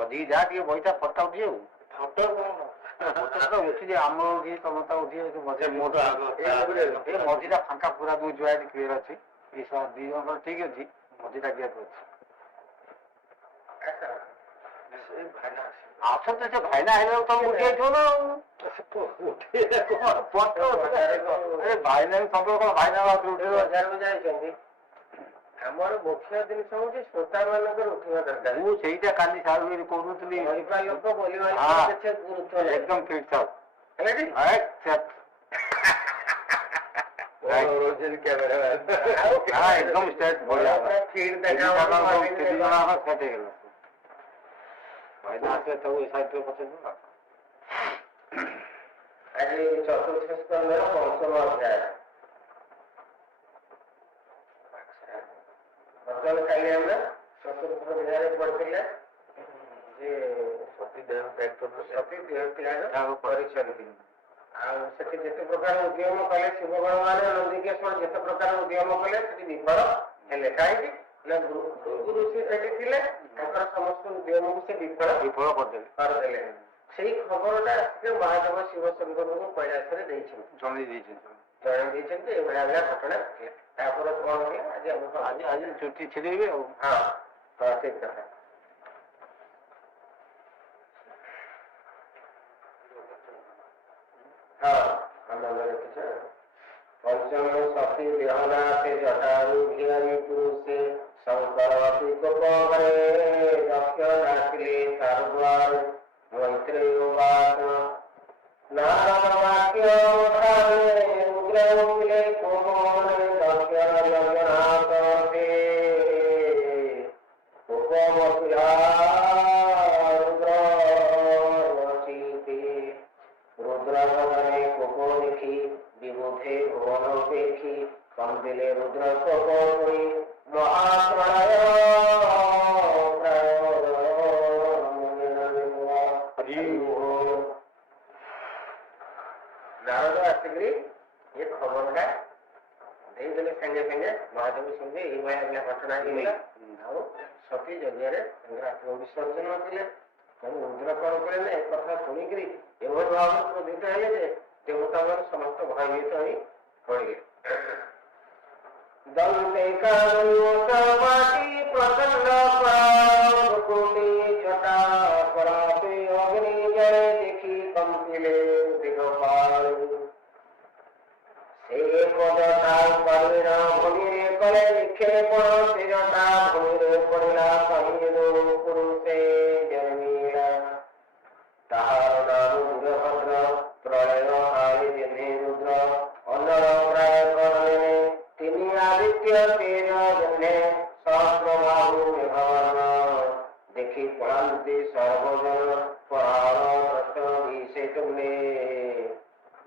ମଝି ଯାହା ଟିକେ ବହିଟା ଫଟୋ ଉଠି ଆଉ ଫଟୋ କଣ ଉଠି ଆମର ଉଠି ତମତା ଉଠି ମଝିଟା ଫାଙ୍କା ପୁରା ଦୁଇ ଯୁଆ କ୍ଲିୟର ଅଛି ଏଇ ଦି ଜଣଙ୍କର ଠିକ ଅଛି ମଝିଟା ଗ୍ୟାପ୍ ଅଛି ଆସନ୍ତୁ ସେ ଭାଇନା ହେଲେ ତମେ ଉଠିଯାଇଥିବ ନା ଭାଇନା ସବୁବେଳେ କଣ ଭାଇନା ଉଠେଇବାକୁ ଯାଇଛନ୍ତି ଆମର ମୁଖ୍ୟ ଜିନିଷ ହଉଛି ଶ୍ରୋତା ମାନଙ୍କର ଉଠିବା ଦରକାର ମୁଁ ସେଇଟା କାଲି ସାର୍ କହୁଥିଲି ଲୋକ ବୋଲିବା ଏକଦମ ଠିକ ଠାକ एकदम स्टेट बढ़िया ଆଜି ଚତୁର୍ଥ ସ୍କନ୍ଧର ପଞ୍ଚମ ଅଧ୍ୟାୟ ବର୍ତ୍ତମାନ କାଲି ଆମେ ଚତୁର୍ଥ ଅଧ୍ୟାୟରେ ପଢିଥିଲେ ଯେ ସତୀ ଦେହ ତ୍ୟାଗ କରିଛନ୍ତି ଆଉ ସେଠି ଯେତେ ପ୍ରକାର ଉଦ୍ୟମ କଲେ ଶିବଗଣ ମାନେ ନନ୍ଦିକେଶ୍ୱର ଯେତେ ପ୍ରକାର ଉଦ୍ୟମ କଲେ ସେଠି ବିଫଳ ହେଲେ କାହିଁକି ନା ଭୃଗୁ ଋଷି ସେଠି ଥିଲେ ତାଙ୍କର ସମସ୍ତ ଉଦ୍ୟମକୁ ସେ ବିଫଳ କରିଦେଲେ ସେଇ ଖବରଟା ଆସିକି ମହାଦେବ ଶିବଶଙ୍କରଙ୍କୁ କୈଳାସରେ ଦେଇଛନ୍ତି ଜଣେଇ ଦେଇଛନ୍ତି ଏଭଳିଆ ଭଳିଆ ଘଟଣା ଘଟିଲା ତାପରେ କଣ ହେଲା ଆଜି ଆଜି ଚୁଟି ଛିଡେଇବେ ଆଉ ହଁ ଠିକ କଥା पंचम सती देहनाथ जटायु घियानी पुरुषे शंकर अति कोपरे दक्ष नासिले सारद्वार मंत्री उवाच नारद वाक्य उठावे रुद्र उठिले कोपरे दक्ष यज्ञनाथ ते कोपमथिला रुद्र वसीते रुद्रवदने कोपो देखि विबुधे भुवनोपेक्षी कंदिले रुद्र कोपोई महाप्रलय नारद आसिक ये खबरटा देदेले संगे संगे महादेव संगे ये घटना सती जगह आत्मविसर्जन थे रुद्र कौन कले एक कथा शुणिकी एभली भाव क्रोधित है देवता मान समस्त भयभीत हो पड़े दंते प्रचंड छटा परापे अग्नि जले देखी कंपिले दिगपाल से पदटा बलिरा भूमि कले निक्षेप सिरटा भूमि पड़ा कहीं पुरुषे जन्मीला ताहार नाम वीरभद्र प्रलय आई दिने रुद्र अनर प्राय करने तिनि आदित्य तेज जन्मे सहस्रबाहु भवन देखी पड़ांति सर्वजन पहाड़ प्रश्न से तुमने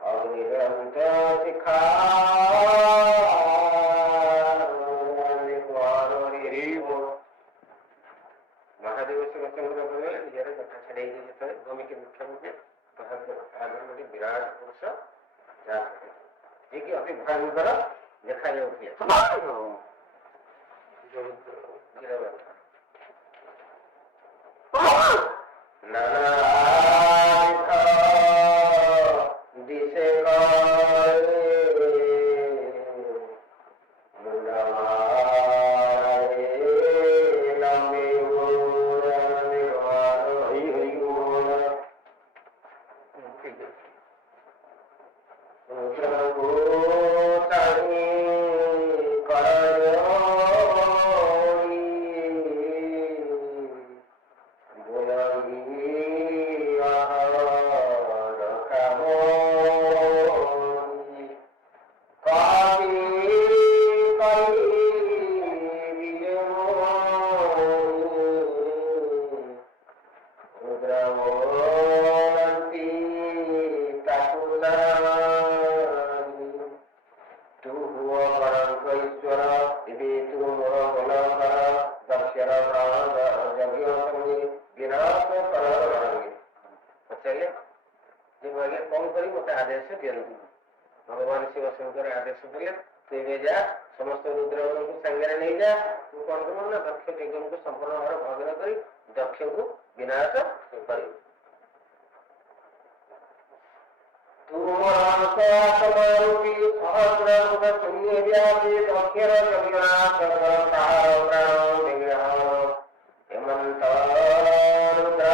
अग्निग्रंथ शिखा महादेव शिवशंकर निजर जटा छड़े भूमि के मुख्यमंत्री विराट पुरुष जाके अति भयंकर देखा नाना ठीक है। भगवान शिव शंकर आदेश देले तू जा समस्त रुद्रगण को संगे नहीं जा तू कौन करू ना दक्ष यज्ञ को संपूर्ण भाव भग्न करी दक्ष को विनाश करी तू आत्मारूपी सहस्र शून्य व्यापी दक्षर जगन्नाथ प्राण निग्रह हेमंत रुद्र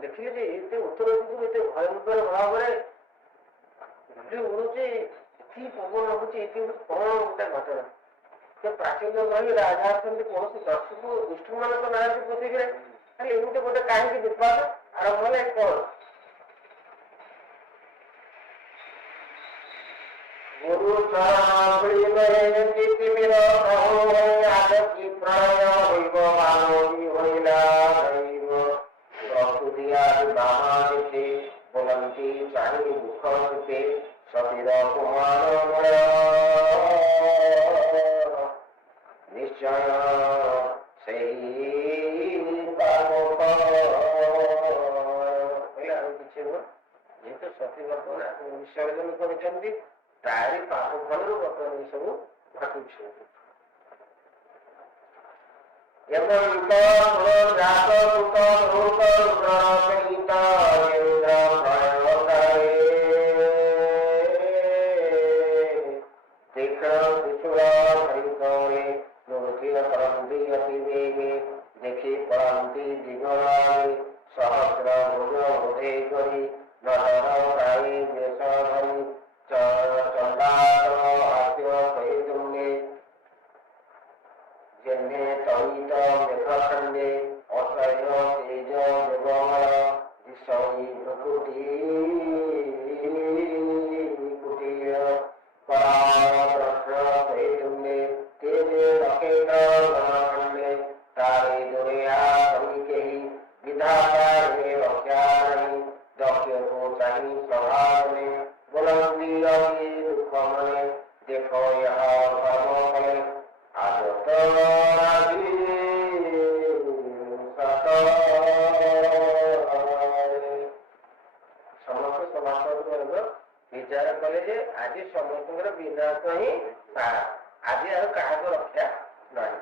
देखिए जे एते उत्तर दिगु एते भयंकर भावरे जे उड़ुचे इति पवन होची इति कोन गोटे घटना से प्राचीन भाई राजा अछंती कौन दर्शक दुष्ट मान तो ना पृथ्वी खाली एमती गोटे कहीं विवाद आरंभ है कौन गुरु ସବୁ ଘଟୁଛି। यमंत जात सुत रूप रुद्रसहित इंद्र भयोदये तीक्ष्ण त्रिशूल धरितरे मूर्तिः परन्ति अतिवेगे देखि परन्ति दिगरागे सहस्र भुज बोधे करि नरनारायण वेशधरि चंडाल हास्य सहितुंगे जन्मे तवित मेघखंडे असह्य तेज देवमय दिशई भृकुटी कुटीर पराद्रष्ट सहितुंगे तेजे रकेट गणखंडे तारे दुरिया कवि केहि विधाता रे रक्षा नहीं दक्ष को चाहि स्वभाव में बुलंदी अति दुख मने देखो यह कर्म फले आज तो समस्त सभासद विचार कले जे आज समस्त विनाश ही आज क्या रक्षा नहीं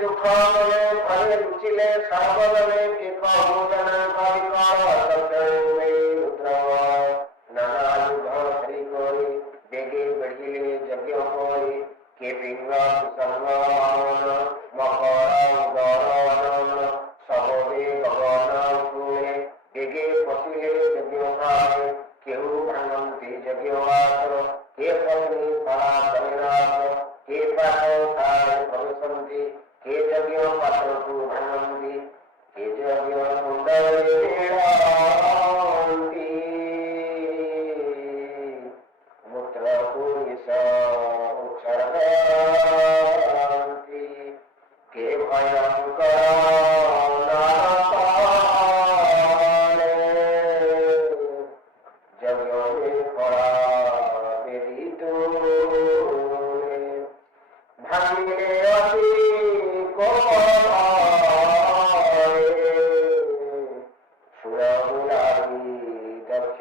दुख मने फले रुचिले सर्वदले एक भोजन नाना युद्ध हरि कोई देगे बढ़िले यज्ञ कोई के पिंगा संगमन मकर गौरवन सबे भगवान कुले देगे पतिले यज्ञ खाए केहु भंगंती यज्ञवास के पत्नी परा परिरास के पाठो थाय प्रवसंति के यज्ञ पात्र को भंगंती के यज्ञ कुंडले के भयंकर जगो में खड़ा वेदित भांगे अति को सुरहुलारी दक्ष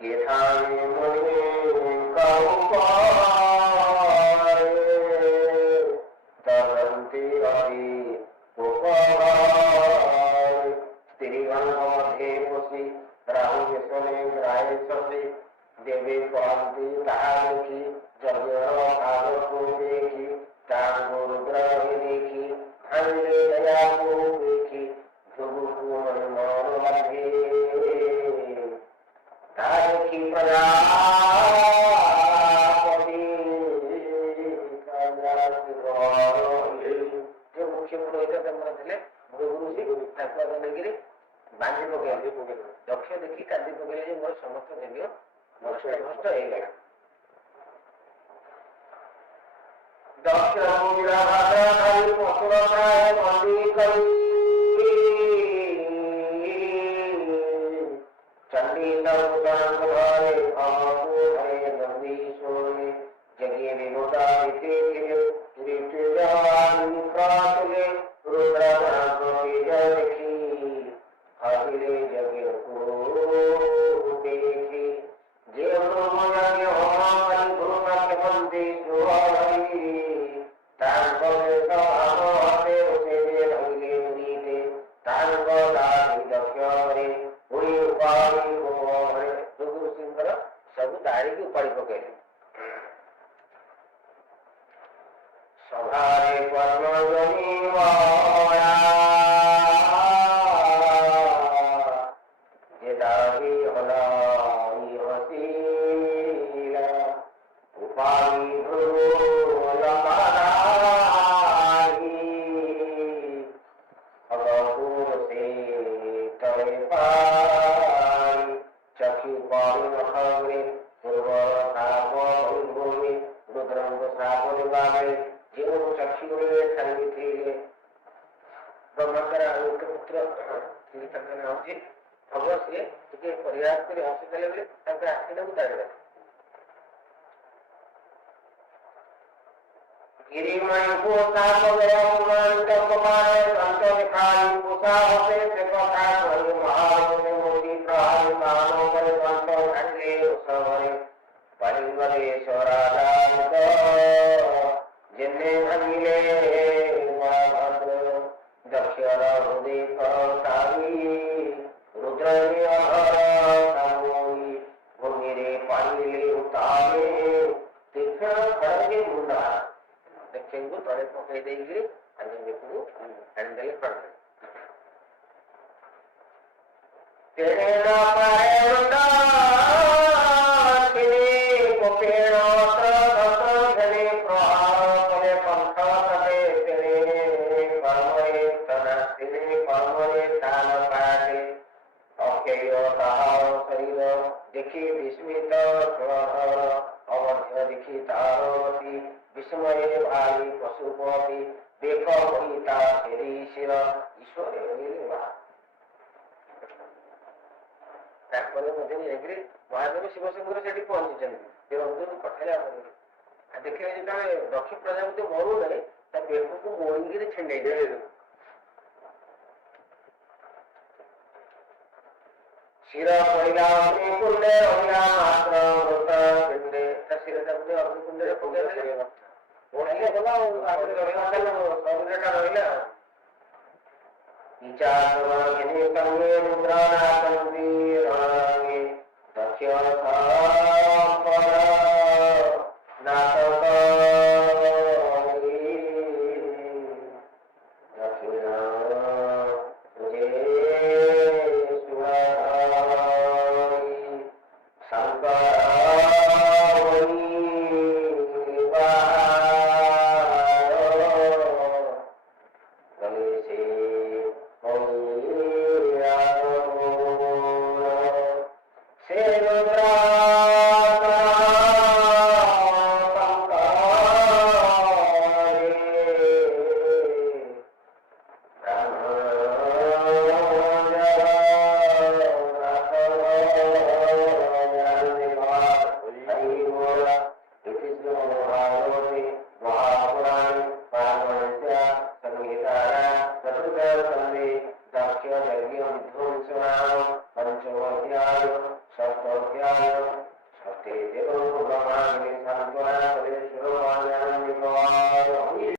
के थाने मुनि देवी कहती देखी जगह भाग को देखी टांगो रुद्र देखी धन्य दया को देखी ध्रुव को मन लगे तारकी मुख्य पुरोहित थे बांधी पकड़े दक्ष देखी कांदी पकड़े मोर समस्त यज्ञ नष्ट हो गला दक्ष मुनिरा भाषा खाली पशुरता बंदी करी चंडी नवचरण धरे भगवो हरे नंदी सोने जगे विनोदा बीते थे ऋतुजानी प्रातले रुद्र भागवती देखी हरिले जगे को देखी जे यज्ञ होम गुरु बंदी जुआरी तांको भाव हते उसे रंगे मुरीते तांको दाढ़ी दक्षरे हुई उपाड़ी को हरे गुरु सिंह सब दाढ़ी की उपाड़ी पकड़े सभारे पद्मजनी वाया जे दाढ़ी हलाई हसीला उपाड़ी गिरिमय को साप गया मान कमाए अंत दिखाई उसा होते से कथा करी महान ने मोदी प्राण ତଳେ ପକେଇ ଦେଇକିରି ବେକକୁ ଆଣିଦେଲେ କଣ देखी विस्मित अवध्य देखी तारवती विस्मय भारी पशुपति देख गीता शिर ईश्वर महादेव शिवशंकर से पहुंची कथा देखिए जो दक्ष प्रजापति मरु नहीं बेक को मोड़ी छेड़े शिर पड़ा अग्निकुंडे रहा मात्र मृत पिंडे शिर अग्निकुंड रहा पंचमोध्याय सप्तोध्याय सत्य देव ब्रह्मा